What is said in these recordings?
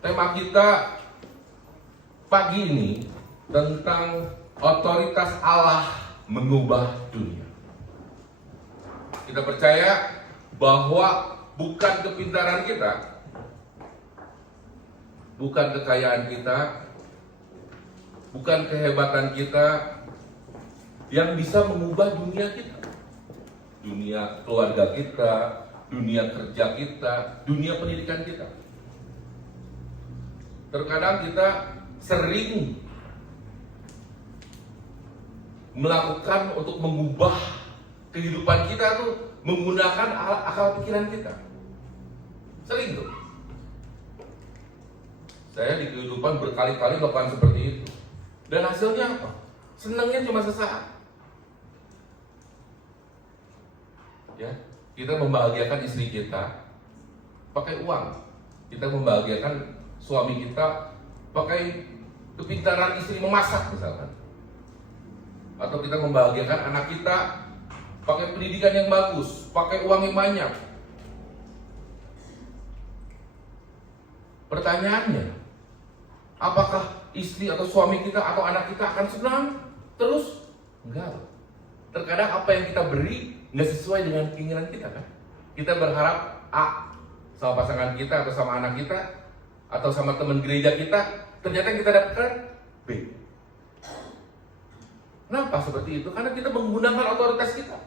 Tema kita pagi ini tentang otoritas Allah mengubah dunia. Kita percaya bahwa bukan kepintaran kita, bukan kekayaan kita, bukan kehebatan kita yang bisa mengubah dunia kita. Dunia keluarga kita, dunia kerja kita, dunia pendidikan kita. Terkadang kita sering melakukan untuk mengubah kehidupan kita tuh menggunakan akal pikiran kita. Sering tuh. Saya di kehidupan berkali-kali melakukan seperti itu. Dan hasilnya apa? Senangnya cuma sesaat. Ya, kita membahagiakan istri kita pakai uang. Kita membahagiakan suami kita pakai kepintaran istri memasak misalkan. Atau kita membahagiakan anak kita pakai pendidikan yang bagus, pakai uang yang banyak. Pertanyaannya, apakah istri atau suami kita atau anak kita akan senang terus? Enggak. Terkadang apa yang kita beri nggak sesuai dengan keinginan kita kan. Kita berharap A sama pasangan kita atau sama anak kita atau sama teman gereja kita, ternyata kita dapatkan B. Kenapa seperti itu? Karena kita menggunakan otoritas kita.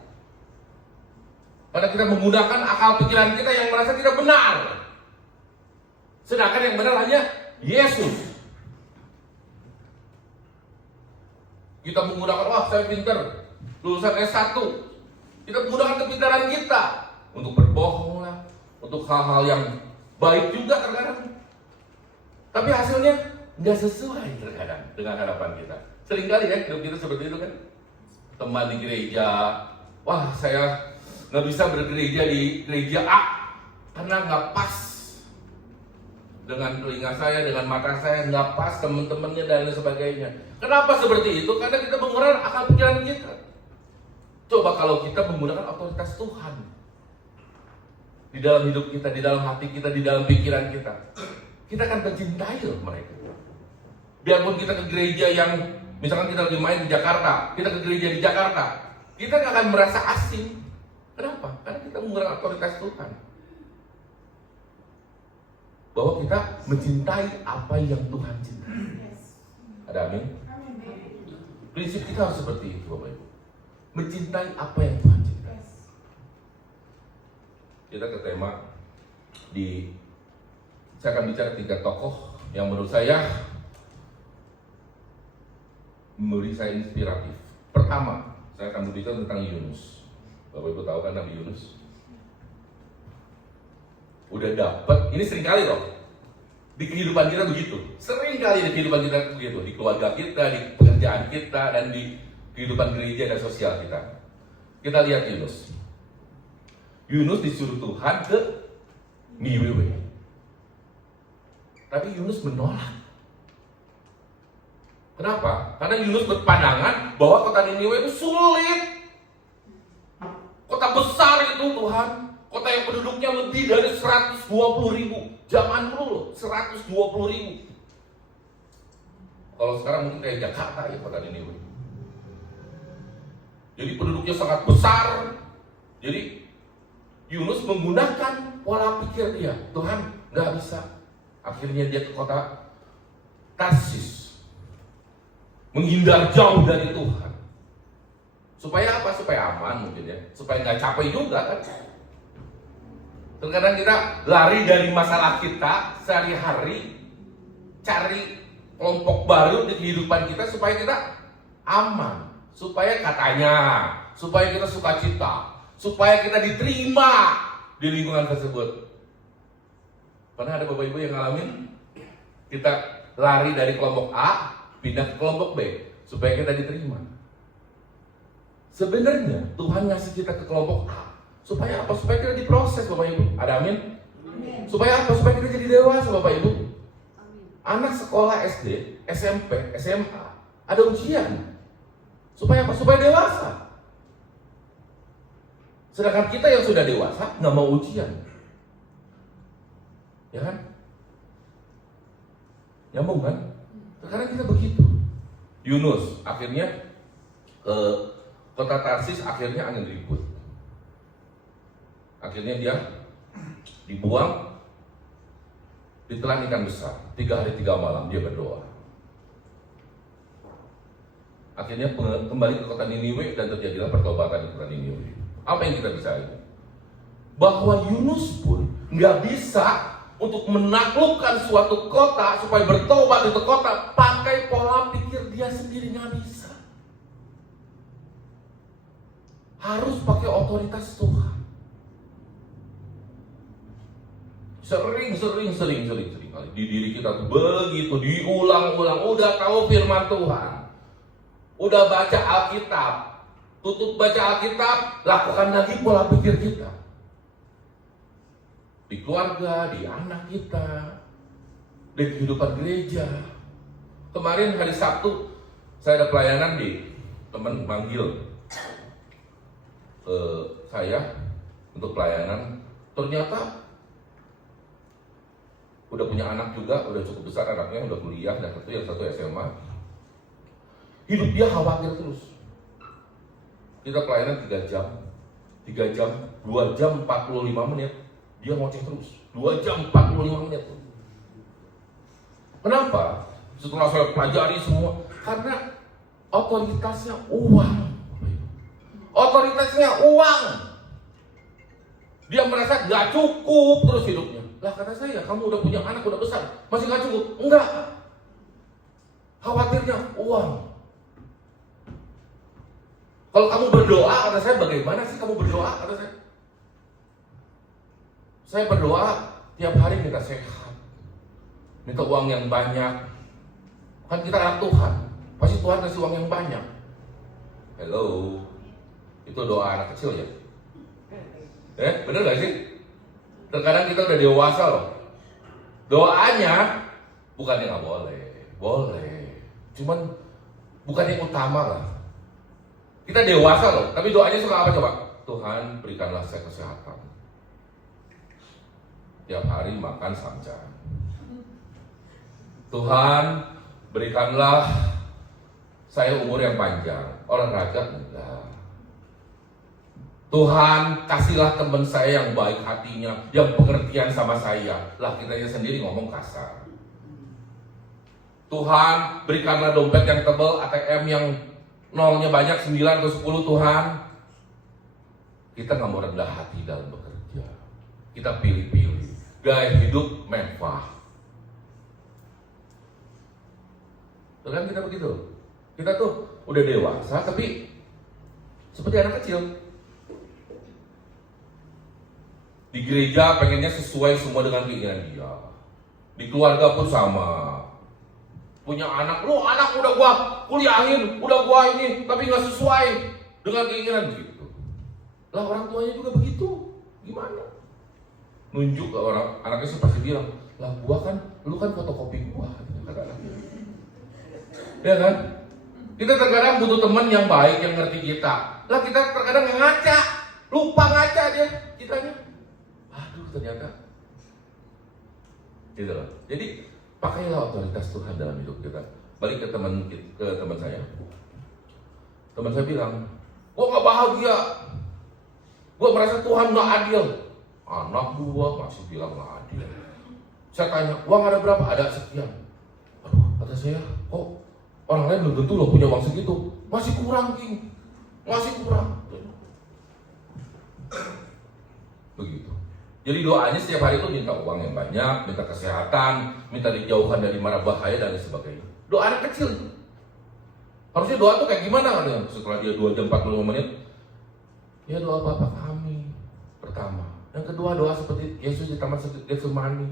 Karena kita menggunakan akal pikiran kita yang merasa tidak benar. Sedangkan yang benar hanya Yesus. Kita menggunakan, wah saya pintar, lulusan S1. Kita menggunakan kepintaran kita untuk berbohong lah, untuk hal-hal yang baik juga terkadang. Tapi hasilnya nggak sesuai terkadang dengan harapan kita. Seringkali ya hidup kita seperti itu kan. Teman di gereja, wah saya nggak bisa bergereja di gereja A karena nggak pas dengan telinga saya, dengan mata saya, nggak pas teman-temannya dan lain sebagainya. Kenapa seperti itu? Karena kita menggunakan akal pikiran kita. Coba kalau kita menggunakan otoritas Tuhan di dalam hidup kita, di dalam hati kita, di dalam pikiran kita, kita akan mencintai loh mereka. Biarpun kita ke gereja yang, misalkan kita lagi main di Jakarta, kita ke gereja di Jakarta, kita gak akan merasa asing. Kenapa? Karena kita menggunakan otoritas Tuhan. Bahwa kita mencintai apa yang Tuhan cintai. Ada amin? Prinsip kita harus seperti itu Bapak Ibu. Mencintai apa yang Tuhan cintai. Kita ke tema saya akan bicara 3 tokoh yang menurut saya memberi saya inspiratif. Pertama, saya akan berbicara tentang Yunus. Bapak Ibu tahu kan Nabi Yunus? Udah dapat, ini sering kali loh. Di kehidupan kita begitu. Sering kali di kehidupan kita begitu, di keluarga kita, di pekerjaan kita, dan di kehidupan gereja dan sosial kita. Kita lihat Yunus. Yunus disuruh Tuhan ke Niniwe. Tapi Yunus menolak. Kenapa? Karena Yunus berpandangan bahwa kota Niniwe itu sulit. Kota besar itu Tuhan. Kota yang penduduknya lebih dari 120.000. Zaman dulu 120.000. Kalau sekarang mungkin kayak Jakarta ya kota Niniwe. Jadi penduduknya sangat besar. Jadi Yunus menggunakan pola pikir dia. Tuhan nggak bisa. Akhirnya dia ke kota Tarsis, menghindar jauh dari Tuhan. Supaya apa? Supaya aman mungkin ya. Supaya nggak capek juga kan. Terkadang kita lari dari masalah kita sehari-hari, cari kelompok baru di kehidupan kita supaya kita aman. Supaya supaya kita sukacita, supaya kita diterima di lingkungan tersebut. Pernah ada Bapak Ibu yang ngalamin? Kita lari dari kelompok A, pindah ke kelompok B, supaya kita diterima. Sebenarnya Tuhan ngasih kita ke kelompok A, supaya apa? Supaya kita diproses Bapak Ibu. Ada amin? Supaya apa? Supaya kita jadi dewasa Bapak Ibu. Anak sekolah SD, SMP, SMA, ada ujian. Supaya apa? Supaya dewasa. Sedangkan kita yang sudah dewasa nggak mau ujian, ya kan? Nyambung kan? Sekarang kita begitu. Yunus akhirnya kota Tarsis akhirnya angin ribut. Akhirnya dia dibuang, ditelan ikan besar. 3 hari 3 malam dia berdoa. Akhirnya kembali ke kota Niniwe dan terjadilah pertobatan di kota Niniwe. Apa yang kita bisa lihat? Bahwa Yunus pun nggak bisa untuk menaklukkan suatu kota supaya bertobat itu kota pakai pola pikir dia sendiri, nggak bisa. Harus pakai otoritas Tuhan. Sering kali di diri kita tuh begitu diulang-ulang. Udah tahu firman Tuhan, udah baca Alkitab, tutup baca Alkitab, lakukan lagi pola pikir kita di keluarga, di anak kita, di kehidupan gereja. Kemarin hari Sabtu saya ada pelayanan di teman manggil saya untuk pelayanan. Ternyata udah punya anak juga, udah cukup besar anaknya, udah kuliah, dan yang satu SMA. Hidup dia khawatir terus. Kita pelayanan 3 jam, 2 jam 45 menit, dia ngoceh terus. 2 jam 45 menit. Kenapa? Setelah saya pelajari semua, karena otoritasnya uang. Otoritasnya uang. Dia merasa gak cukup terus hidupnya. Lah kata saya, kamu udah punya anak, udah besar, masih gak cukup? Enggak. Khawatirnya uang. Kalau kamu berdoa, kata saya, bagaimana sih kamu berdoa? Kata saya. Saya berdoa tiap hari minta sehat, minta uang yang banyak. Kan kita anak Tuhan, pasti Tuhan kasih uang yang banyak. Hello, itu doa anak kecil ya? Bener gak sih? Terkadang kita udah dewasa loh. Doanya bukan yang gak boleh. Cuman bukan yang utama lah. Kita dewasa loh, tapi doanya suka apa coba? Tuhan berikanlah saya kesehatan. Tiap hari makan samcan. Tuhan berikanlah saya umur yang panjang. Olahraga enggak. Tuhan kasihlah teman saya yang baik hatinya, yang pengertian sama saya. Lah kitanya sendiri ngomong kasar. Tuhan berikanlah dompet yang tebal, ATM yang nolnya banyak, 9 atau 10 Tuhan. Kita gak mau rendah hati dalam bekerja. Kita pilih-pilih gaya hidup mewah. Tuh kan kita begitu. Kita tuh udah dewasa tapi seperti anak kecil. Di gereja pengennya sesuai semua dengan keinginan dia. Di keluarga pun sama. Punya anak, lu anak udah gua kuliahin, udah gua ini, tapi gak sesuai dengan keinginan gitu. Lah orang tuanya juga begitu. Gimana? Nunjuk ke orang, anaknya sih pasti bilang, lah gua kan, lu kan fotokopi gua, kata anaknya. Ya kan? Kita terkadang butuh teman yang baik, yang ngerti kita. Lah kita terkadang ngaca, lupa ngaca dia kitanya. Aduh ternyata gitu loh. Jadi pakailah otoritas Tuhan dalam hidup kita. Balik ke teman saya. Teman saya bilang, gua gak bahagia, gua merasa Tuhan gak adil. Anak gua masih bilang gak adil. Saya tanya, uang ada berapa? Ada sekian. Aduh, kata saya, kok orang lain belum tentu loh punya uang segitu. Masih kurang, King. Masih kurang. Begitu. Jadi doanya setiap hari itu minta uang yang banyak, minta kesehatan, minta dijauhkan dari mara bahaya dan sebagainya. Doa anak kecil. Harusnya doa tuh kayak gimana kan? Setelah dia 2 jam 45 menit, ya doa Bapa kami pertama. Yang kedua doa seperti Yesus di Taman Getsemani.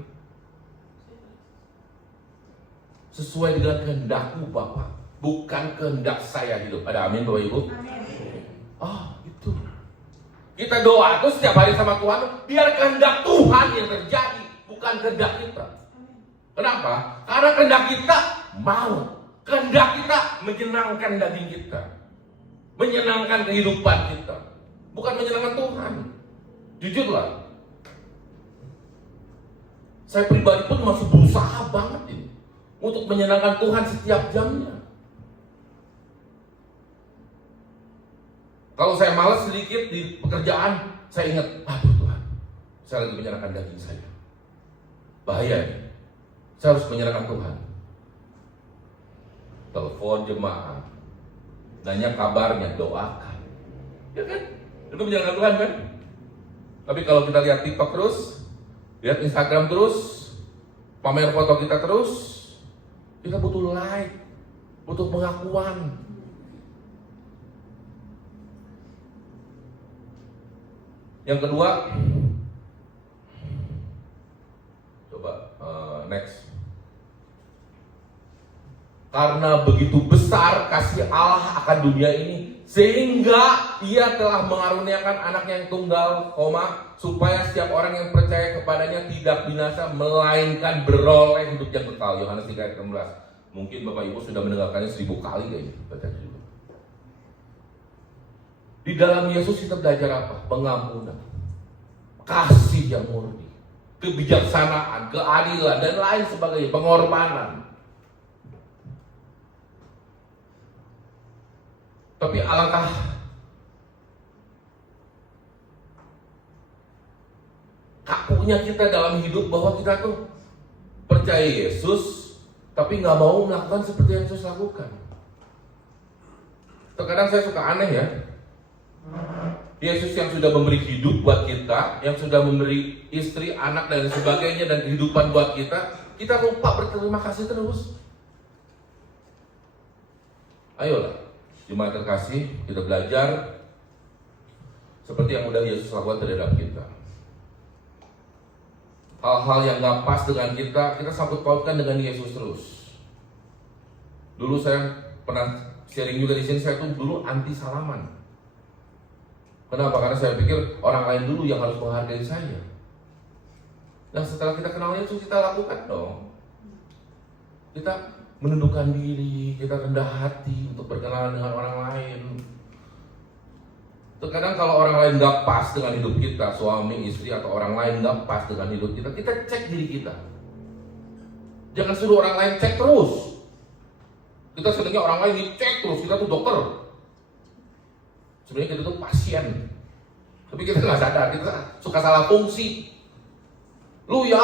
Sesuai dengan kehendakmu Bapa, bukan kehendak saya hidup. Ada amin Bapak Ibu? Amin. Oh itu. Kita doa tuh setiap hari sama Tuhan, biar kehendak Tuhan yang terjadi, bukan kehendak kita. Kenapa? Karena kehendak kita mau, kehendak kita menyenangkan daging kita, menyenangkan kehidupan kita, bukan menyenangkan Tuhan. Jujurlah, saya pribadi pun masih berusaha banget ini untuk untuk menyenangkan Tuhan setiap jamnya. Kalau saya malas sedikit di pekerjaan, saya ingat, Tuhan, saya lagi menyenangkan daging saya. Bahaya nih. Saya harus menyenangkan Tuhan. Telepon jemaat, nanya kabarnya, doakan. Ya kan? Itu menyenangkan Tuhan kan? Tapi kalau kita lihat TikTok terus, lihat Instagram terus, pamer foto kita terus, kita butuh like, butuh pengakuan. Yang kedua, coba next. Karena begitu besar kasih Allah akan dunia ini, sehingga Ia telah mengaruniakan anaknya yang tunggal, supaya setiap orang yang percaya kepadanya tidak binasa, melainkan beroleh hidup yang kekal. Yohanes 3 ayat 16. Mungkin Bapak Ibu sudah mendengarkannya 1000 kali kayaknya. Di dalam Yesus kita belajar apa? Pengampunan, kasih yang murni, kebijaksanaan, keadilan, dan lain sebagainya, pengorbanan. Tapi alangkah kakunya kita dalam hidup bahwa kita tuh percaya Yesus, tapi nggak mau melakukan seperti yang Yesus lakukan. Terkadang saya suka aneh ya. Yesus yang sudah memberi hidup buat kita, yang sudah memberi istri, anak, dan sebagainya, dan kehidupan buat kita, kita lupa berterima kasih terus. Ayolah, jemaat terkasih, kita belajar seperti yang udah Yesus lakukan terhadap kita. Hal-hal yang gak pas dengan kita sangkut pautkan dengan Yesus terus. Dulu saya pernah sharing juga di sini, saya tuh dulu anti salaman. Kenapa? Karena saya pikir orang lain dulu yang harus menghargai saya. Nah, setelah kita kenal Yesus, kita lakukan dong. Kita menundukkan diri, kita rendah hati untuk berkenalan dengan orang lain. Terkadang kalau orang lain gak pas dengan hidup kita, suami, istri, atau orang lain gak pas dengan hidup kita, kita cek diri kita. Jangan suruh orang lain cek terus. Kita sebenarnya orang lain dicek terus, kita tuh dokter. Sebenarnya kita tuh pasien, tapi kita nggak sadar, kita suka salah fungsi. Lu ya,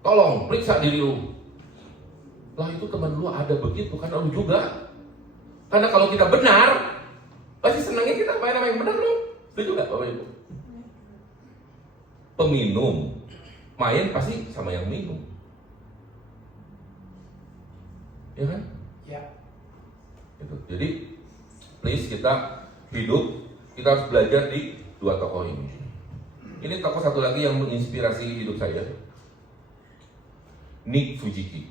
tolong periksa diri lu. Lah itu teman lu ada begitu, kan lu juga. Karena kalau kita benar, pasti senangnya kita main sama yang benar lu. Itu juga Bapak Ibu. Peminum, main pasti sama yang minum. Ya kan? Ya. Itu. Jadi, please kita hidup, kita harus belajar di dua tokoh ini. Ini tokoh satu lagi yang menginspirasi hidup saya, Nick Fujiki.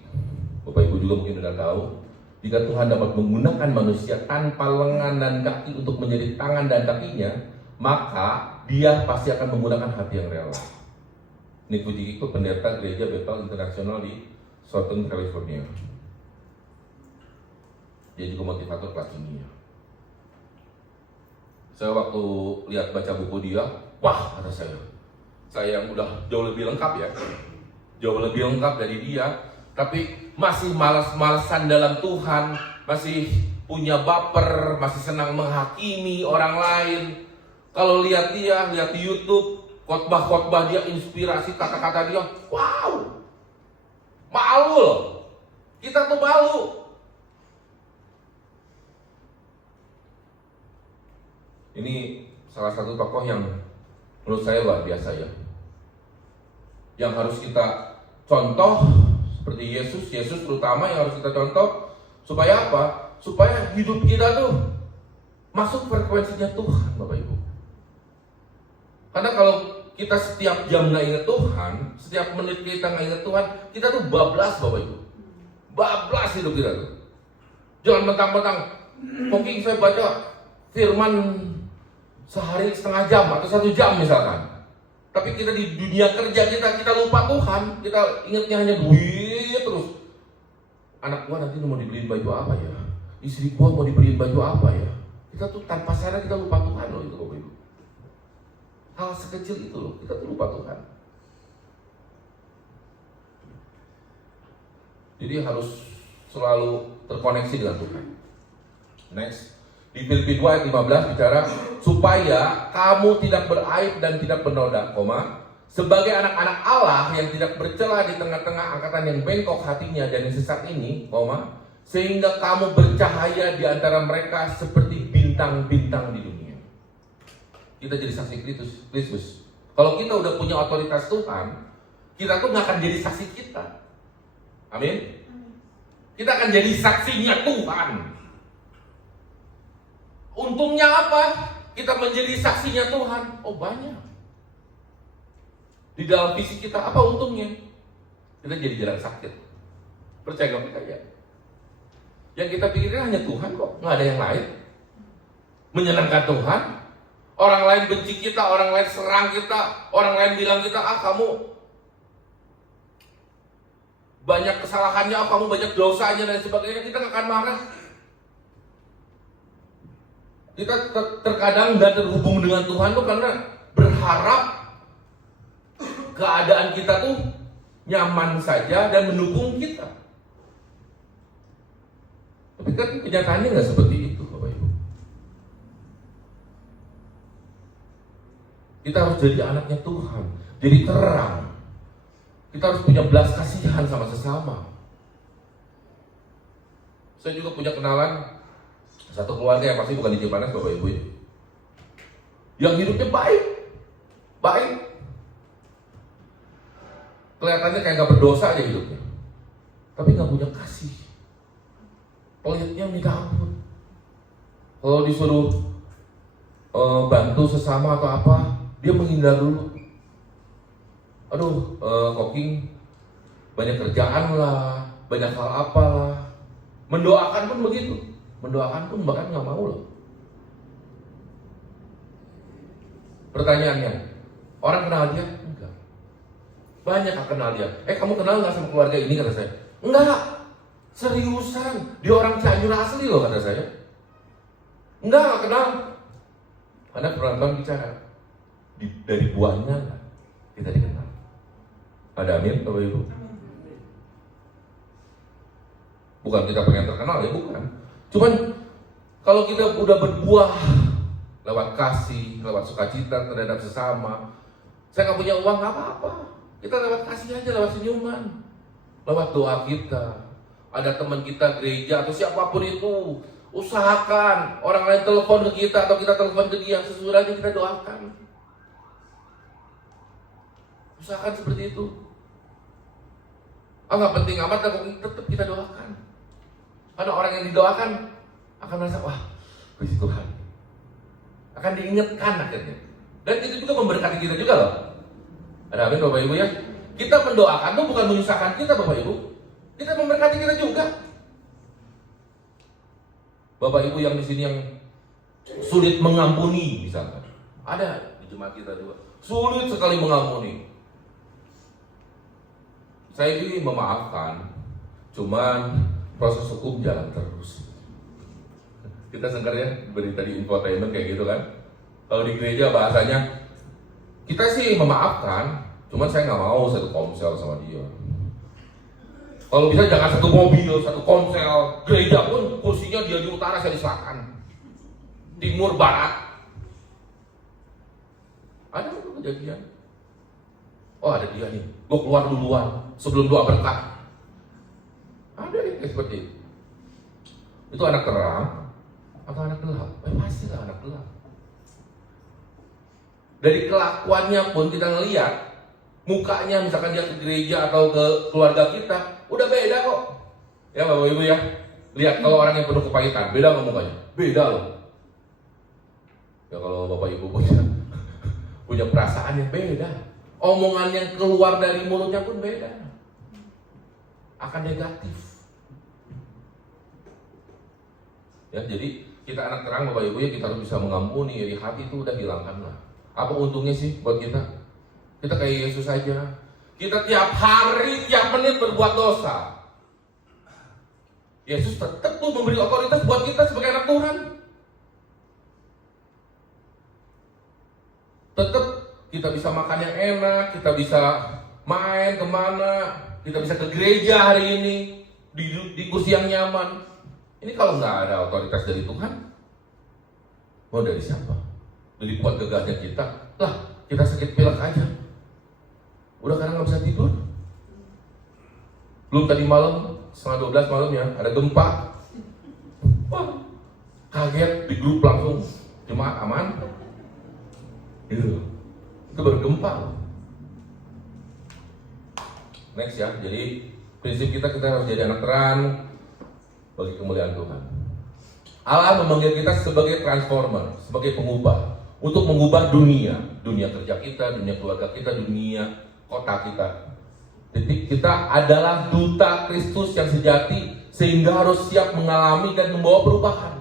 Bapak Ibu juga mungkin sudah tahu, jika Tuhan dapat menggunakan manusia tanpa lengan dan kaki untuk menjadi tangan dan kakinya, maka Dia pasti akan menggunakan hati yang rela. Nick Fujiki itu pendeta gereja Bethel Internasional di Southern California. Dia juga motivator kelas dunia. Saya waktu lihat baca buku dia, wah kata saya yang udah jauh lebih lengkap ya, jauh lebih lengkap dari dia, tapi masih malas-malasan dalam Tuhan, masih punya baper, masih senang menghakimi orang lain. Kalau lihat dia, lihat di YouTube, khotbah-khotbah dia, inspirasi kata-kata dia, wow, malu loh, kita tuh malu. Ini salah satu tokoh yang menurut saya luar biasa ya, yang harus kita contoh seperti Yesus terutama yang harus kita contoh. Supaya apa? Supaya hidup kita tuh masuk frekuensinya Tuhan, Bapak Ibu. Karena kalau kita setiap jam gak ingat Tuhan, setiap menit kita gak ingat Tuhan, kita tuh bablas Bapak Ibu. Bablas hidup kita tuh. Jangan mentang-mentang, mungkin saya baca firman sehari setengah jam atau 1 jam misalkan, tapi kita di dunia kerja kita lupa Tuhan, kita ingatnya hanya duit terus. Anak gua nanti mau dibeliin baju apa ya, istri gua mau dibeliin baju apa ya. Kita tuh tanpa sadar kita lupa Tuhan loh, itu Bapak Ibu. Hal sekecil itu loh, kita tuh lupa Tuhan. Jadi harus selalu terkoneksi dengan Tuhan. Next. Di Filipi 2 ayat 15 bicara, supaya kamu tidak beraib dan tidak bernoda, sebagai anak-anak Allah yang tidak bercela di tengah-tengah angkatan yang bengkok hatinya dan yang sesat ini, sehingga kamu bercahaya di antara mereka seperti bintang-bintang di dunia. Kita jadi saksi Kristus. Kalau kita udah punya otoritas Tuhan, kita tuh nggak akan jadi saksi kita. Amin. Kita akan jadi saksinya Tuhan. Untungnya apa? Kita menjadi saksinya Tuhan. Oh, banyak. Di dalam visi kita apa untungnya? Kita jadi jarang sakit. Percaya gak percaya? Yang kita pikirkan hanya Tuhan kok, nggak ada yang lain. Menyenangkan Tuhan. Orang lain benci kita, orang lain serang kita, orang lain bilang kita, kamu banyak kesalahannya, kamu banyak dosanya dan sebagainya. Kita nggak akan marah. Kita terkadang dan terhubung dengan Tuhan tuh karena berharap keadaan kita tuh nyaman saja dan mendukung kita. Tapi kan kenyataannya nggak seperti itu, Bapak Ibu. Kita harus jadi anaknya Tuhan, jadi terang. Kita harus punya belas kasihan sama sesama. Saya juga punya kenalan satu keluarga yang pasti bukan di Cipanas, Bapak Ibu, yang hidupnya baik, kelihatannya kayak nggak berdosa aja hidupnya, tapi nggak punya kasih, pelitnya minta ampun. Kalau disuruh bantu sesama atau apa, dia menghindar dulu. Aduh, Koking banyak kerjaan lah, banyak hal apalah. Mendoakan pun begitu. Mendoakan pun bahkan nggak mau loh. Pertanyaannya, orang kenal dia? Enggak. Banyak yang kenal dia. Kamu kenal nggak sama keluarga ini, kata saya? Enggak. Seriusan, dia orang Cianjur asli loh, kata saya. Enggak kenal. Karena penonton bicara dari buahnya lah kita dikenal. Ada amin, Bapak Ibu. Bukan kita pengen terkenal ya, bukan. Cuman kalau kita udah berbuah lewat kasih, lewat sukacita terhadap sesama. Saya nggak punya uang, nggak apa-apa. Kita lewat kasih aja, lewat senyuman, lewat doa kita. Ada teman kita gereja atau siapapun itu, usahakan orang lain telepon ke kita atau kita telepon ke dia, sesudahnya kita doakan. Usahakan seperti itu. Nggak penting amat, tapi tetap kita doakan. Karena orang yang didoakan akan merasa, wah, puji Tuhan. Akan diingatkan akhirnya. Dan itu juga memberkati kita juga loh. Ada amin Bapak Ibu ya. Kita mendoakan itu bukan menyusahkan kita Bapak Ibu. Kita memberkati kita juga. Bapak Ibu yang di sini yang sulit mengampuni misalkan. Ada di jemaat kita juga. Sulit sekali mengampuni. Saya ini memaafkan. Cuman proses hukum jalan terus. Kita sengker ya berita di infotainment kayak gitu kan. Kalau di gereja bahasanya kita sih memaafkan, cuman saya nggak mau satu komsel sama dia. Kalau bisa jangan satu mobil, satu komsel. Gereja pun kursinya dia di utara, saya di selatan, timur, barat. Ada itu kejadian. Oh ada dia nih, gue keluar duluan sebelum doa berkat. Ada yang seperti itu. Itu anak terang atau anak gelap? Pasti lah anak gelap. Dari kelakuannya pun kita ngelihat, mukanya misalkan dia ke gereja atau ke keluarga kita, udah beda kok. Ya Bapak Ibu ya, lihat kalau orang yang penuh kepahitan, beda nggak mukanya? Beda loh. Ya kalau Bapak Ibu punya perasaan yang beda, omongan yang keluar dari mulutnya pun beda, akan negatif. Ya, jadi kita anak terang Bapak Ibu ya, kita harus bisa mengampuni. Iri hati itu udah hilangkan lah. Apa untungnya sih buat kita? Kita kayak Yesus saja. Kita tiap hari, tiap menit berbuat dosa. Yesus tetap tuh memberi otoritas buat kita sebagai anak Tuhan. Tetap kita bisa makan yang enak, kita bisa main kemana, kita bisa ke gereja hari ini. di kursi yang nyaman. Ini kalau nggak ada otoritas dari Tuhan, mau dari siapa? Dari kuat gagahnya kita. Lah, kita sakit pilek aja, udah kadang nggak bisa tidur. Belum tadi malam, 11:30 malam ya, ada gempa. Wah, kaget di grup langsung, jemaat aman. Gitu. Itu baru gempa. Next ya, jadi prinsip kita harus jadi anak terang bagi kemuliaan Tuhan. Allah memanggil kita sebagai transformer, sebagai pengubah, untuk mengubah dunia kerja kita, dunia keluarga kita, dunia kota kita. Jadi kita adalah duta Kristus yang sejati, sehingga harus siap mengalami dan membawa perubahan.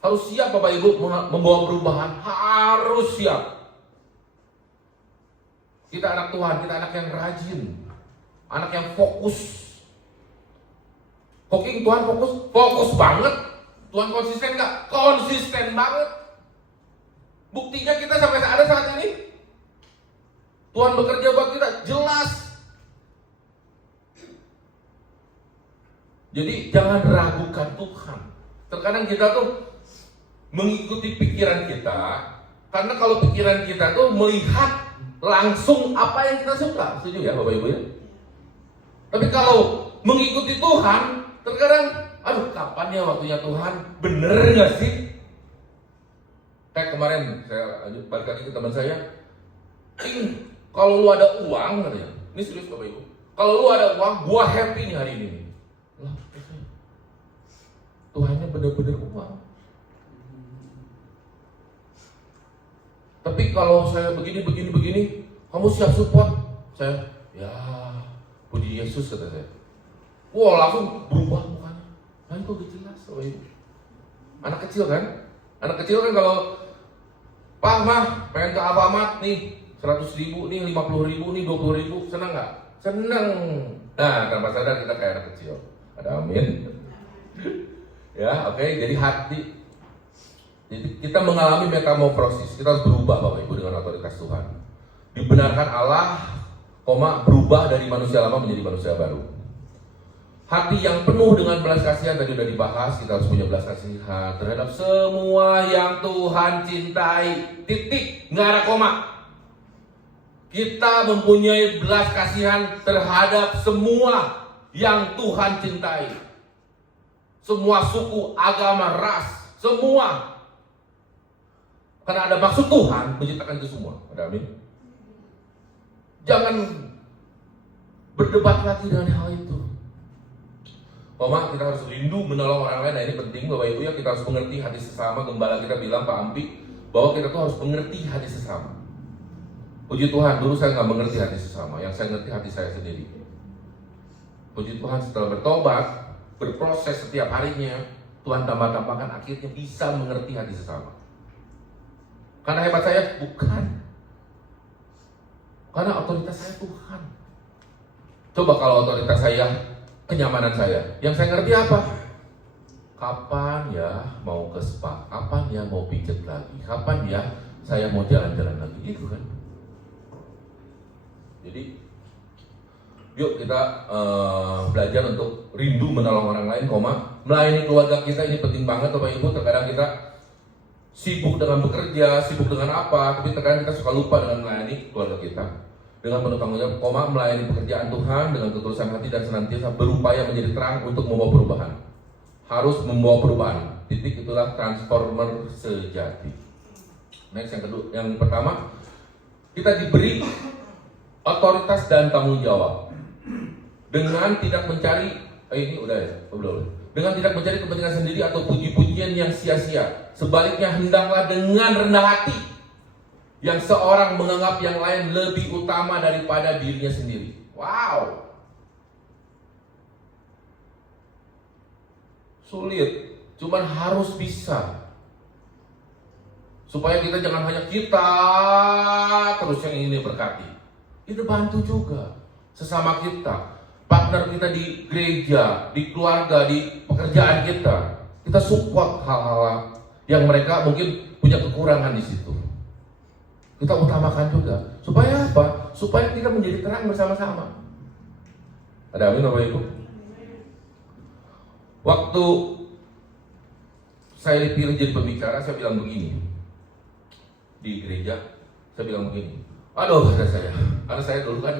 Harus siap Bapak Ibu membawa perubahan, harus siap. Kita anak Tuhan, kita anak yang rajin, anak yang fokus. Koking Tuhan fokus banget. Tuhan konsisten nggak? Konsisten banget. Buktinya kita sampai saat ini Tuhan bekerja buat kita, jelas. Jadi jangan ragukan Tuhan. Terkadang kita tuh mengikuti pikiran kita, karena kalau pikiran kita tuh melihat langsung apa yang kita suka. Setuju ya Bapak Ibu ya? Tapi kalau mengikuti Tuhan, terkadang aduh kapan ya waktunya Tuhan, bener gak sih? Kayak kemarin saya balik lagi ke teman saya, kalau lu ada uang katanya, ini serius Bapak Ibu, kalau lu ada uang, gua happy nih hari ini. Lah, Tuhannya bener-bener uang. Tapi kalau saya begini, kamu siap support? Saya, ya puji Yesus kata saya. Wah langsung berubah mukanya. Nah itu udah jelas Bapak Ibu. Anak kecil kan kalau Pak Mah pengen ke Alfamart nih 100.000 nih, 50.000 nih, 20.000, senang nggak? Senang. Nah tanpa sadar kita kayak anak kecil. Ada amin. Ya oke, jadi hati. Jadi kita mengalami metamorfosis, kita harus berubah Bapak Ibu dengan otoritas Tuhan. Dibenarkan Allah, berubah dari manusia lama menjadi manusia baru. Hati yang penuh dengan belas kasihan tadi udah dibahas, kita harus punya belas kasihan terhadap semua yang Tuhan cintai. Titik, nggak ada koma. Kita mempunyai belas kasihan terhadap semua yang Tuhan cintai. Semua suku, agama, ras, semua. Karena ada maksud Tuhan menciptakan itu semua. Ada amin. Jangan berdebat lagi dengan hal itu. Kita harus rindu menolong orang lain. Nah ini penting Bapak Ibu ya, kita harus mengerti hati sesama. Gembala kita bilang Pak Ampi bahwa kita tuh harus mengerti hati sesama. Puji Tuhan, dulu saya nggak mengerti hati sesama. Yang saya ngerti hati saya sendiri. Puji Tuhan, setelah bertobat, berproses setiap harinya, Tuhan tambah-tambahkan akhirnya bisa mengerti hati sesama. Karena hebat saya? Bukan. Karena otoritas saya Tuhan. Coba kalau otoritas saya, kenyamanan saya, yang saya ngerti apa? Kapan ya mau ke spa? Kapan ya mau pijet lagi? Kapan ya saya mau jalan-jalan lagi? Gitu kan. Jadi yuk kita belajar untuk rindu menolong orang lain, melayani keluarga kita. Ini penting banget Bapak Ibu. Terkadang kita sibuk dengan bekerja, sibuk dengan apa, tapi terkadang kita suka lupa dengan melayani keluarga kita. Dengan penuh tanggung jawab, melayani pekerjaan Tuhan dengan ketulusan hati dan senantiasa berupaya menjadi terang untuk membawa perubahan. Harus membawa perubahan. Titik, itulah transformer sejati. Next, yang pertama, kita diberi otoritas dan tanggung jawab dengan tidak mencari dengan tidak mencari kepentingan sendiri atau puji-pujian yang sia-sia. Sebaliknya hendaklah dengan rendah hati yang seorang menganggap yang lain lebih utama daripada dirinya sendiri. Wow. Sulit, cuman harus bisa. Supaya kita jangan hanya kita terus yang ini berkati. Itu bantu juga sesama kita. Partner kita di gereja, di keluarga, di pekerjaan kita. Kita support hal-hal yang mereka mungkin punya kekurangan di situ. Kita utamakan juga. Supaya apa? Supaya kita menjadi terang bersama-sama. Ada amin Bapak Ibu? Waktu saya dipilih jadi pembicara, saya bilang begini di gereja, saya bilang begini, aduh kata saya, karena saya dulu kan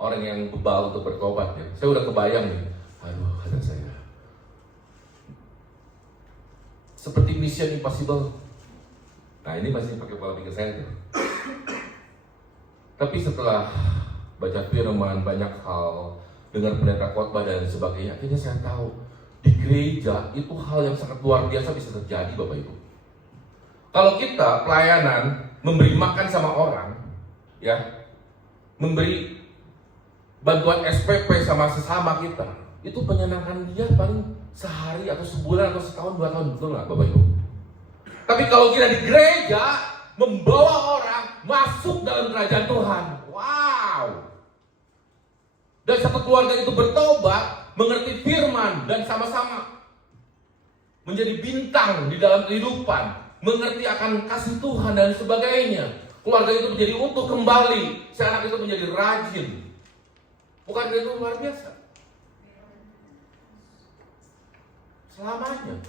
orang yang bebal untuk bertobat ya, saya udah kebayang nih, aduh kata saya, seperti Mission Impossible. Nah ini masih pakai pola pikir saya tuh. Tapi setelah baca firman, banyak hal, dengar pendeta khotbah dan sebagainya, akhirnya saya tahu di gereja itu hal yang sangat luar biasa bisa terjadi, Bapak Ibu. Kalau kita pelayanan memberi makan sama orang, ya, memberi bantuan SPP sama sesama kita, itu menyenangkan dia paling sehari atau sebulan atau setahun 2 tahun, betul nggak, Bapak Ibu? Tapi kalau kita di gereja membawa orang masuk dalam kerajaan Tuhan, wow! Dan satu keluarga itu bertobat, mengerti firman, dan sama-sama menjadi bintang di dalam kehidupan, mengerti akan kasih Tuhan dan sebagainya. Keluarga itu menjadi utuh kembali, si anak itu menjadi rajin. Bukan itu luar biasa? Selamanya.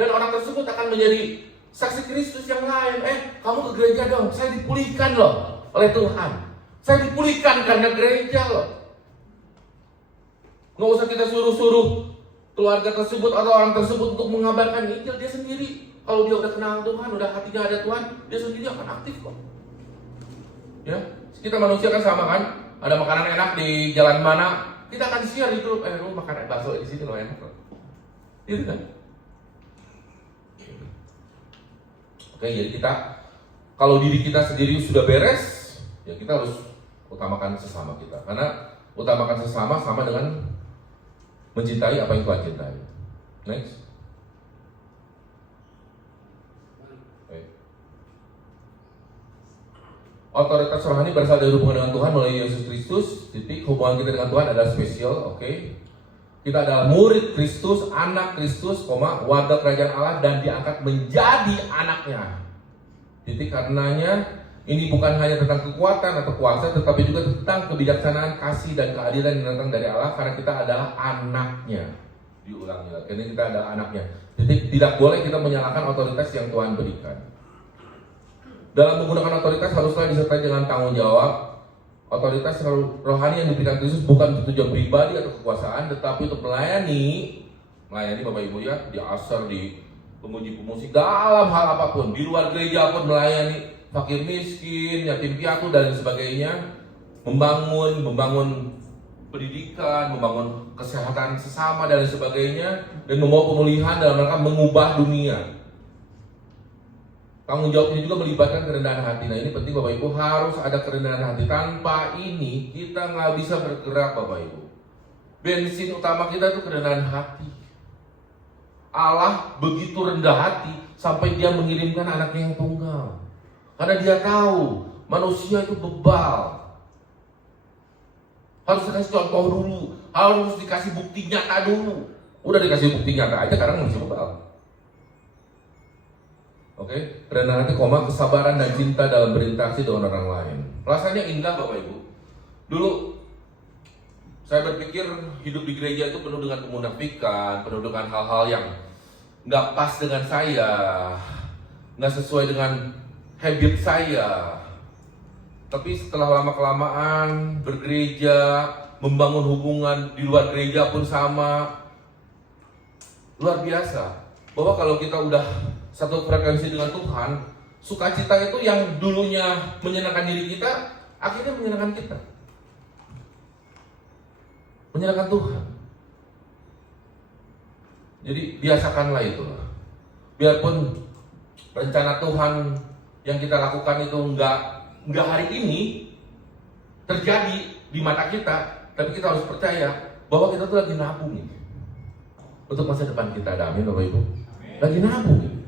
Dan orang tersebut akan menjadi saksi Kristus yang lain. Kamu ke gereja dong, saya dipulihkan loh oleh Tuhan. Saya dipulihkan karena gereja loh. Nggak usah kita suruh-suruh keluarga tersebut atau orang tersebut untuk mengabarkan Injil, dia sendiri. Kalau dia udah kenal Tuhan, udah hatinya ada Tuhan, dia sendiri akan aktif kok. Ya, kita manusia kan sama kan? Ada makanan enak di jalan mana, kita akan share di grup. Lu makan bakso di sini loh, enak loh. Gitu kan? Oke, jadi kita kalau diri kita sendiri sudah beres, ya kita harus utamakan sesama kita. Karena utamakan sesama sama dengan mencintai apa yang Tuhan cintai. Next. Otoritas rohani berasal dari hubungan dengan Tuhan melalui Yesus Kristus. Titik. Hubungan kita dengan Tuhan adalah spesial. Oke. Kita adalah murid Kristus, anak Kristus, warga kerajaan Allah, dan diangkat menjadi anaknya. Titik. Karenanya ini bukan hanya tentang kekuatan atau kuasa, tetapi juga tentang kebijaksanaan, kasih, dan keadilan yang datang dari Allah, karena kita adalah anaknya. Diulangi lagi, karena kita adalah anaknya. Titik. Tidak boleh kita menyalahkan otoritas yang Tuhan berikan. Dalam menggunakan otoritas haruslah disertai dengan tanggung jawab. Otoritas rohani yang diberikan Kristus bukan untuk tujuan pribadi atau kekuasaan, tetapi untuk melayani Bapak Ibu ya, di asar, di pemuji-pemuji, dalam hal apapun, di luar gereja pun melayani fakir miskin, yatim piatu dan sebagainya, membangun pendidikan, membangun kesehatan sesama dan sebagainya, dan membawa pemulihan dalam rangka mengubah dunia. Tanggung jawab ini juga melibatkan kerendahan hati. Nah ini penting Bapak Ibu, harus ada kerendahan hati. Tanpa ini kita nggak bisa bergerak Bapak Ibu. Bensin utama kita itu kerendahan hati. Allah begitu rendah hati sampai dia mengirimkan anaknya yang tunggal. Karena dia tahu manusia itu bebal. Harus dikasih contoh dulu, harus dikasih bukti nyata dulu. Udah dikasih bukti nyata aja, kadang masih bebal. Oke, kerendahan hati, kesabaran dan cinta dalam berinteraksi dengan orang lain. Rasanya indah Bapak Ibu. Dulu saya berpikir hidup di gereja itu penuh dengan kemunafikan, penuh dengan hal-hal yang nggak pas dengan saya, nggak sesuai dengan habit saya. Tapi setelah lama-kelamaan bergereja, membangun hubungan di luar gereja pun sama, luar biasa. Bahwa kalau kita udah satu frekuensi dengan Tuhan, sukacita itu yang dulunya menyenangkan diri kita, akhirnya menyenangkan kita, menyenangkan Tuhan. Jadi biasakanlah itu. Biarpun rencana Tuhan yang kita lakukan itu nggak hari ini terjadi di mata kita, tapi kita harus percaya bahwa kita tuh lagi nabung ini untuk masa depan kita. Amin Bapak Ibu. Lagi nabung ini.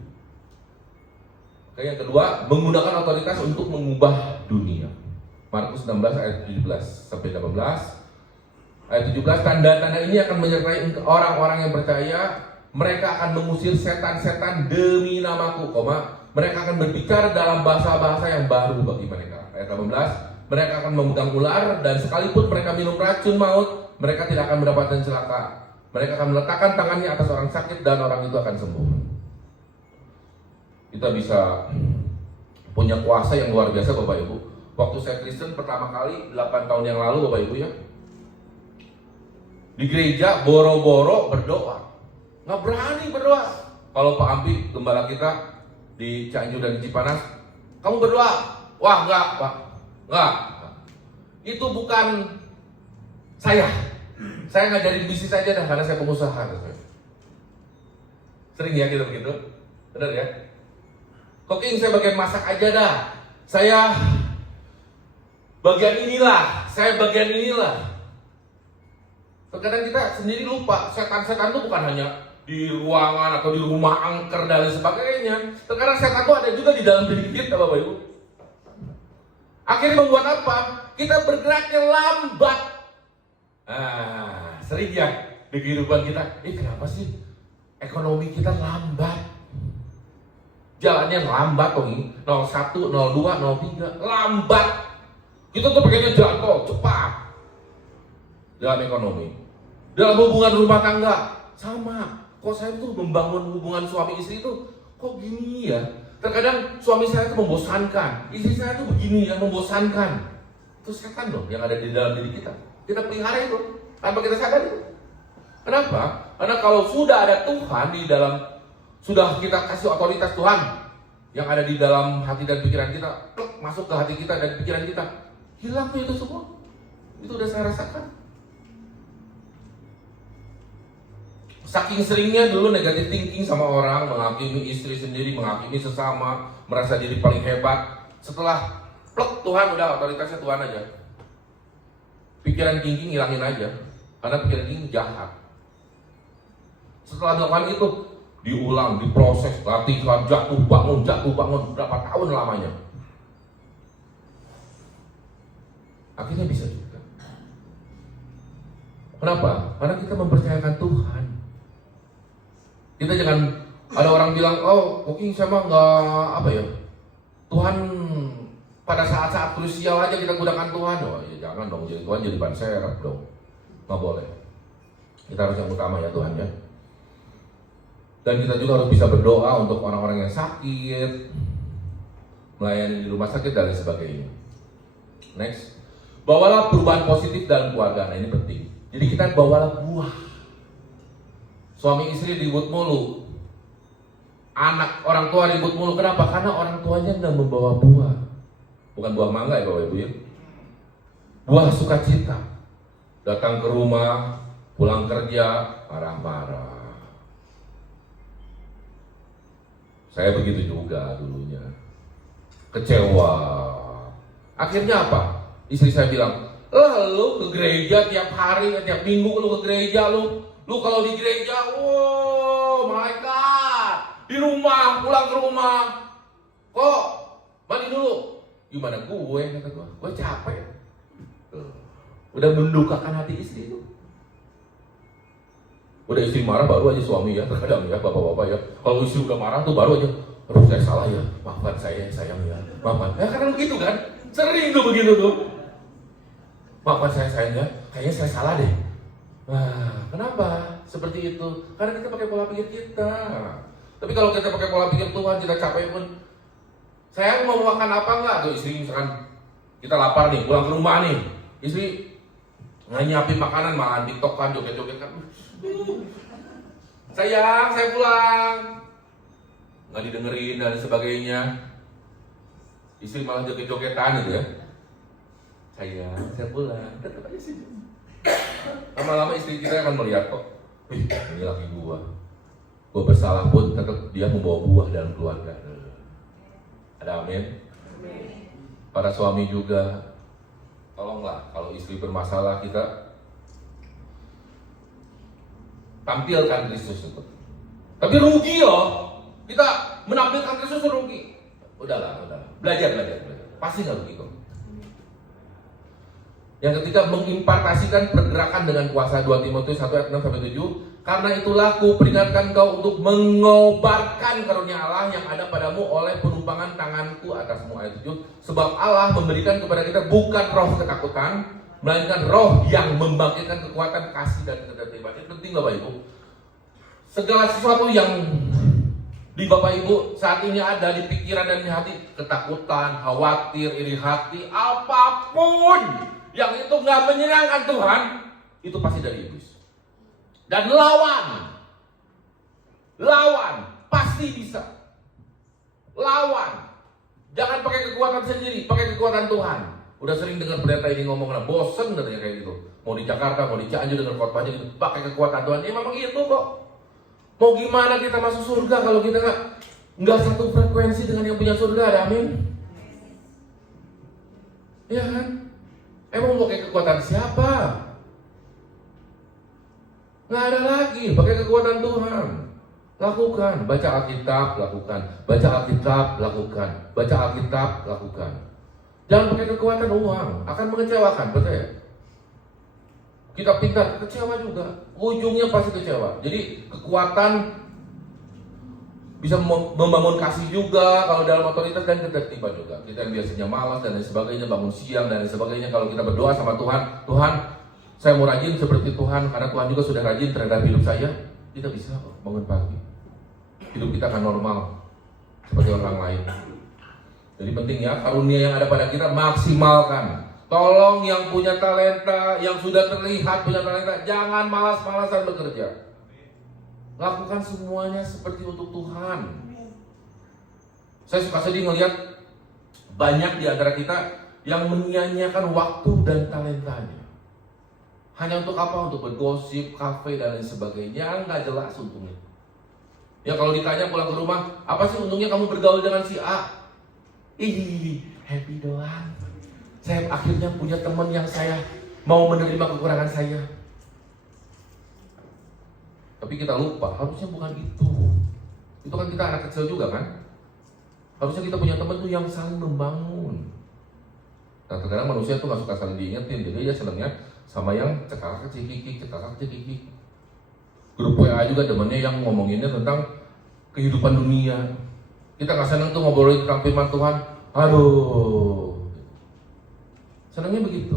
Yang kedua, menggunakan otoritas untuk mengubah dunia. Markus 16 ayat 17 sampai 18. Ayat 17, tanda-tanda ini akan menyertai orang-orang yang percaya. Mereka akan mengusir setan-setan demi namaku, mereka akan berbicara dalam bahasa-bahasa yang baru bagi mereka. Ayat 18, mereka akan memegang ular, dan sekalipun mereka minum racun maut, mereka tidak akan mendapatkan celaka. Mereka akan meletakkan tangannya atas orang sakit dan orang itu akan sembuh. Kita bisa punya kuasa yang luar biasa Bapak Ibu. Waktu saya Kristen pertama kali 8 tahun yang lalu Bapak Ibu ya, di gereja boro-boro berdoa, nggak berani berdoa. Kalau Pak Ampi gembala kita di Cianjur dan di Cipanas, kamu berdoa, wah enggak Pak, enggak. Itu bukan saya ngajarin bisnis aja dah karena saya pengusaha. Sering ya kita begitu, benar ya? Cooking saya bagian masak aja dah, saya bagian inilah, saya bagian inilah. Terkadang kita sendiri lupa, setan-setan itu bukan hanya di ruangan atau di rumah angker dan lain sebagainya. Terkadang setan itu ada juga di dalam diri kita Bapak Ibu. Akhirnya membuat apa? Kita bergeraknya lambat. Sering ya di kehidupan kita, kenapa sih ekonomi kita lambat? Jalannya lambat tuh, 01, 02, 03, lambat. Kita tuh pengennya jalan tol cepat. Dalam ekonomi, dalam hubungan rumah tangga sama. Kok saya tuh membangun hubungan suami istri itu kok gini ya? Terkadang suami saya itu membosankan, istri saya itu begini ya, membosankan. Itu setan loh yang ada di dalam diri kita. Kita pelihara itu tanpa kita sadar itu. Kenapa? Karena kalau sudah ada Tuhan di dalam, sudah kita kasih otoritas Tuhan yang ada di dalam hati dan pikiran kita, masuk ke hati kita dan pikiran kita, hilang tuh itu semua. Itu udah saya rasakan. Saking seringnya dulu negatif thinking sama orang, menghakimi istri sendiri, menghakimi sesama, merasa diri paling hebat. Setelah plek Tuhan, udah otoritasnya Tuhan aja. Pikiran thinking hilangin aja, karena pikiran thinking jahat. Setelah melakukan itu, diulang, diproses, latihan, jatuh bangun, berapa tahun lamanya. Akhirnya bisa juga. Kenapa? Karena kita mempercayakan Tuhan. Kita jangan ada orang bilang, oh cooking sama nggak Tuhan pada saat-saat krusial aja kita gunakan Tuhan. Oh ya jangan dong, jadi Tuhan jadi ban serep dong, nggak boleh. Kita harus yang utama ya Tuhan ya. Dan kita juga harus bisa berdoa untuk orang-orang yang sakit, melayani di rumah sakit dan lain sebagainya. Next, bawalah perubahan positif dalam keluarga. Nah ini penting. Jadi kita bawalah buah. Suami istri ribut mulu, anak orang tua ribut mulu. Kenapa? Karena orang tuanya nggak membawa buah. Bukan buah mangga ya Bapak Ibu ya. Buah sukacita. Datang ke rumah, pulang kerja, marah-marah. Saya begitu juga dulunya. Kecewa. Akhirnya apa? Istri saya bilang, lu ke gereja tiap hari, tiap minggu lu ke gereja lu. Lu kalau di gereja, wow, malaikat. Di rumah, pulang ke rumah, kok mandi dulu. Gimana gue, kata gue capek. Udah mendukakan hati istri itu. Udah istri marah baru aja suami ya, terkadang ya bapak-bapak ya. Kalau istri udah marah tuh baru aja, aduh saya salah ya, maafkan saya sayang ya, maafkan. Ya karena begitu kan, sering tuh begitu tuh. Maafkan saya sayang ya, kayaknya saya salah deh. Nah, kenapa? Seperti itu. Karena kita pakai pola pikir kita. Tapi kalau kita pakai pola pikir Tuhan, kita capek pun, sayang mau makan apa enggak? Tuh istri misalkan kita lapar nih, pulang ke rumah nih, istri nggak nyiapin makanan, malah tiktokan, joget-joget kan. Sayang, saya pulang. Nggak didengerin dan sebagainya. Istri malah joget-jogetan gitu ya. Sayang, saya pulang. Tetap aja sih. Lama-lama istri kita akan melihat kok, ini laki gua bersalah pun tetap dia membawa buah dalam keluarga. Ada amin? Para suami juga, tolonglah kalau istri bermasalah kita tampilkan Kristus itu. Tapi rugi loh, kita menampilkan Kristus rugi. Udahlah, belajar. Pasti nggak rugi kok. Yang ketiga, mengimpartasikan pergerakan dengan kuasa. 2 Timotius 1 ayat 6-7. Karena itulah aku peringatkan kau untuk mengobarkan karunia Allah yang ada padamu oleh penumpangan tanganku atasmu. Ayat 7. Sebab Allah memberikan kepada kita bukan roh ketakutan, melainkan roh yang membangkitkan kekuatan kasih dan ketertiban. Ini penting Bapak Ibu. Segala sesuatu yang di Bapak Ibu saat ini ada di pikiran dan di hati, ketakutan, khawatir, iri hati, apapun yang itu nggak menyenangkan Tuhan, itu pasti dari iblis. Dan lawan, pasti bisa. Lawan, jangan pakai kekuatan sendiri, pakai kekuatan Tuhan. Udah sering dengar pendeta ini ngomong, bosen katanya kayak gitu. Mau di Jakarta, mau di Cianjur dengar khotbahnya gitu, pakai kekuatan Tuhan. Ya memang gitu kok. Mau gimana kita masuk surga kalau kita nggak satu frekuensi dengan yang punya surga, ada amin? Ya kan? Emang mau pakai kekuatan siapa? Nggak ada lagi, pakai kekuatan Tuhan. Lakukan, baca Alkitab, lakukan. Baca Alkitab, lakukan. Baca Alkitab, lakukan. Jangan pakai kekuatan uang, akan mengecewakan, percaya. Kita pintar, kecewa juga. Ujungnya pasti kecewa. Jadi kekuatan bisa membangun kasih juga kalau dalam otoritas dan ketertiban juga. Kita yang biasanya malas dan lain sebagainya, bangun siang dan lain sebagainya. Kalau kita berdoa sama Tuhan, Tuhan, saya mau rajin seperti Tuhan karena Tuhan juga sudah rajin terhadap hidup saya. Kita bisa kok bangun pagi. Hidup kita akan normal seperti orang lain. Jadi penting ya, karunia yang ada pada kita maksimalkan. Tolong yang punya talenta, yang sudah terlihat punya talenta, jangan malas-malasan bekerja. Lakukan semuanya seperti untuk Tuhan. Saya suka sedih ngelihat banyak di antara kita yang menyia-nyiakan waktu dan talentanya. Hanya untuk apa? Untuk bergosip, kafe dan lain sebagainya, nggak jelas untungnya. Ya kalau ditanya pulang ke rumah, apa sih untungnya kamu bergaul dengan si A? Ih, happy doang. Saya akhirnya punya teman yang saya mau menerima kekurangan saya. Tapi kita lupa, harusnya bukan itu. Itu kan kita anak kecil juga kan. Harusnya kita punya teman tuh yang saling membangun. Nah terkadang manusia tuh gak suka saling diingetin. Jadi ya senangnya sama yang cekakak cekikik. Grup WA juga temennya yang ngomonginnya tentang kehidupan dunia. Kita gak senang tuh ngobrolin tentang firman Tuhan. Aduh, senangnya begitu.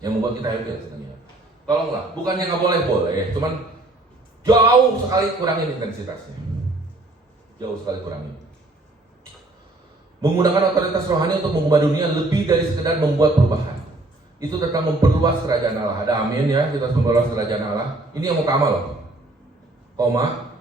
Yang membuat kita happy ya senangnya. Tolonglah, bukannya nggak boleh, cuman jauh sekali kurangin intensitasnya. Jauh sekali kurangin. Menggunakan otoritas rohani untuk mengubah dunia lebih dari sekedar membuat perubahan. Itu tentang memperluas kerajaan Allah. Ada amin ya, kita harus memperluas kerajaan Allah. Ini yang utama loh.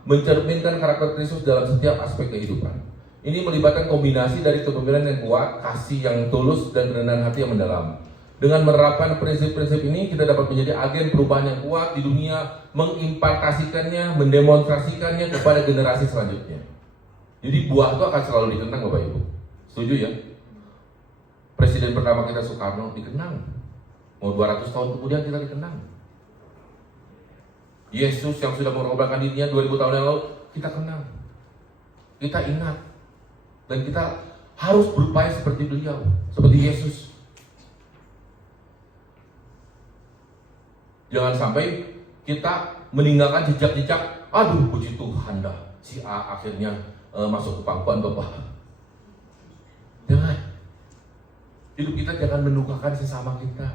Mencerminkan karakter Kristus dalam setiap aspek kehidupan. Ini melibatkan kombinasi dari kepemimpinan yang kuat, kasih yang tulus, dan kerendahan hati yang mendalam. Dengan menerapkan prinsip-prinsip ini, kita dapat menjadi agen perubahan yang kuat di dunia, mengimpartasikannya, mendemonstrasikannya kepada generasi selanjutnya. Jadi buah itu akan selalu dikenang Bapak Ibu. Setuju ya? Presiden pertama kita Soekarno dikenang. Mau 200 tahun kemudian kita dikenang. Yesus yang sudah mengorbankan dirinya 2000 tahun yang lalu, kita kenang. Kita ingat. Dan kita harus berupaya seperti beliau, seperti Yesus. Jangan sampai kita meninggalkan jejak-jejak. Aduh, puji Tuhan dah, si A akhirnya masuk ke pangkuan Bapak. Jangan. Hidup kita jangan mendukakan sesama kita.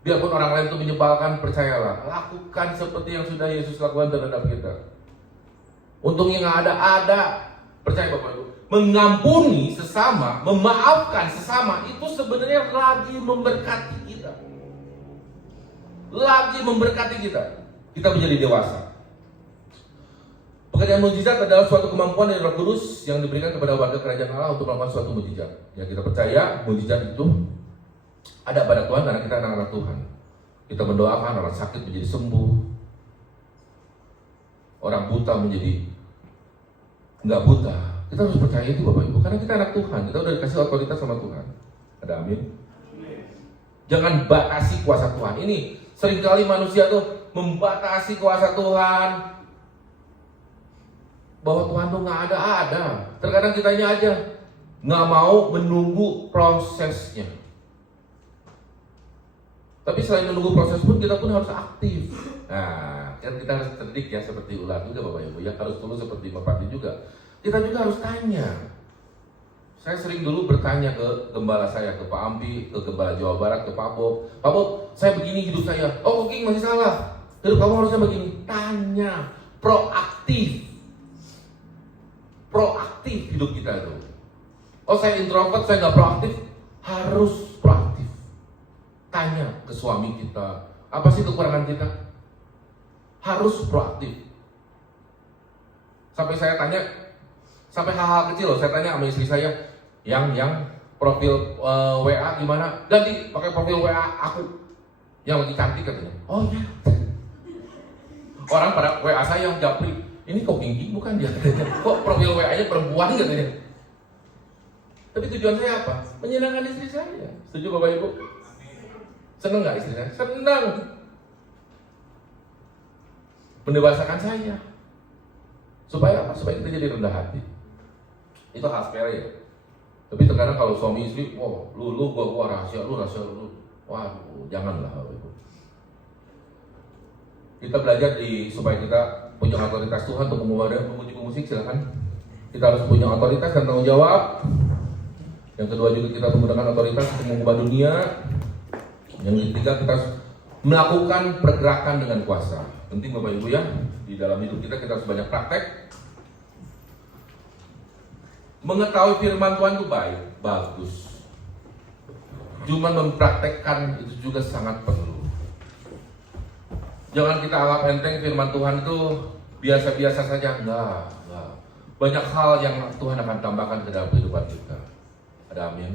Biarpun orang lain itu menyebalkan, percayalah, lakukan seperti yang sudah Yesus lakukan terhadap kita. Untungnya nggak ada. Percaya Bapak Ibu. Mengampuni sesama, memaafkan sesama, itu sebenarnya lagi memberkati kita. Lagi memberkati kita. Kita menjadi dewasa. Pekerjaan mukjizat adalah suatu kemampuan dari Roh Kudus yang diberikan kepada warga kerajaan Allah untuk melakukan suatu mukjizat. Ya kita percaya mukjizat itu ada pada Tuhan karena kita anak-anak Tuhan. Kita mendoakan orang sakit menjadi sembuh, orang buta menjadi nggak buta. Kita harus percaya itu Bapak Ibu, karena kita anak Tuhan, kita udah dikasih otoritas sama Tuhan. Ada amin? Jangan batasi kuasa Tuhan. Ini seringkali manusia tuh membatasi kuasa Tuhan, bahwa Tuhan tuh nggak ada. Terkadang kitanya aja nggak mau menunggu prosesnya. Tapi selain menunggu proses pun kita pun harus aktif. Nah, kan kita harus cerdik ya seperti ular juga Bapak Ibu, ya harus tulus seperti Bapak juga. Kita juga harus tanya, Saya sering dulu bertanya ke gembala saya, ke Pak Ambi, ke gembala Jawa Barat, ke Pak Bob. Pak Bob, saya begini hidup saya. Oh, King masih salah. Hidup kamu harusnya begini. Tanya, proaktif. Proaktif hidup kita itu. Oh, saya introvert, saya nggak proaktif. Harus proaktif. Tanya ke suami kita, apa sih kekurangan kita? Harus proaktif. Sampai saya tanya, sampai hal-hal kecil loh, saya tanya sama istri saya, yang profil WA gimana? Ganti pakai profil WA aku yang lagi cantik katanya. Oh ya. Orang pada WA saya yang japri, ini kok tinggi bukan dia? Kok profil WA-nya perempuan katanya? Tapi tujuan saya apa? Menyenangkan istri saya. Setuju Bapak Ibu? Senang nggak istri saya? Senang. Mendewasakan saya. Supaya apa? Supaya kita jadi rendah hati. Itu hal sepele ya. Tapi terkadang kalau suami istri, wah, lu gua rahasia lu. Waduh, janganlah Bapak Ibu. Kita belajar supaya kita punya otoritas Tuhan untuk memuji musik, silakan. Kita harus punya otoritas dan tanggung jawab. Yang kedua juga kita menggunakan otoritas untuk mengubah dunia. Yang ketiga kita harus melakukan pergerakan dengan kuasa. Penting Bapak Ibu ya, di dalam hidup kita harus banyak praktek. Mengetahui firman Tuhan itu baik, bagus. Cuma mempraktekkan itu juga sangat perlu. Jangan kita anggap enteng firman Tuhan itu biasa-biasa saja. Enggak. Banyak hal yang Tuhan akan tambahkan ke dalam kehidupan kita. Ada amin.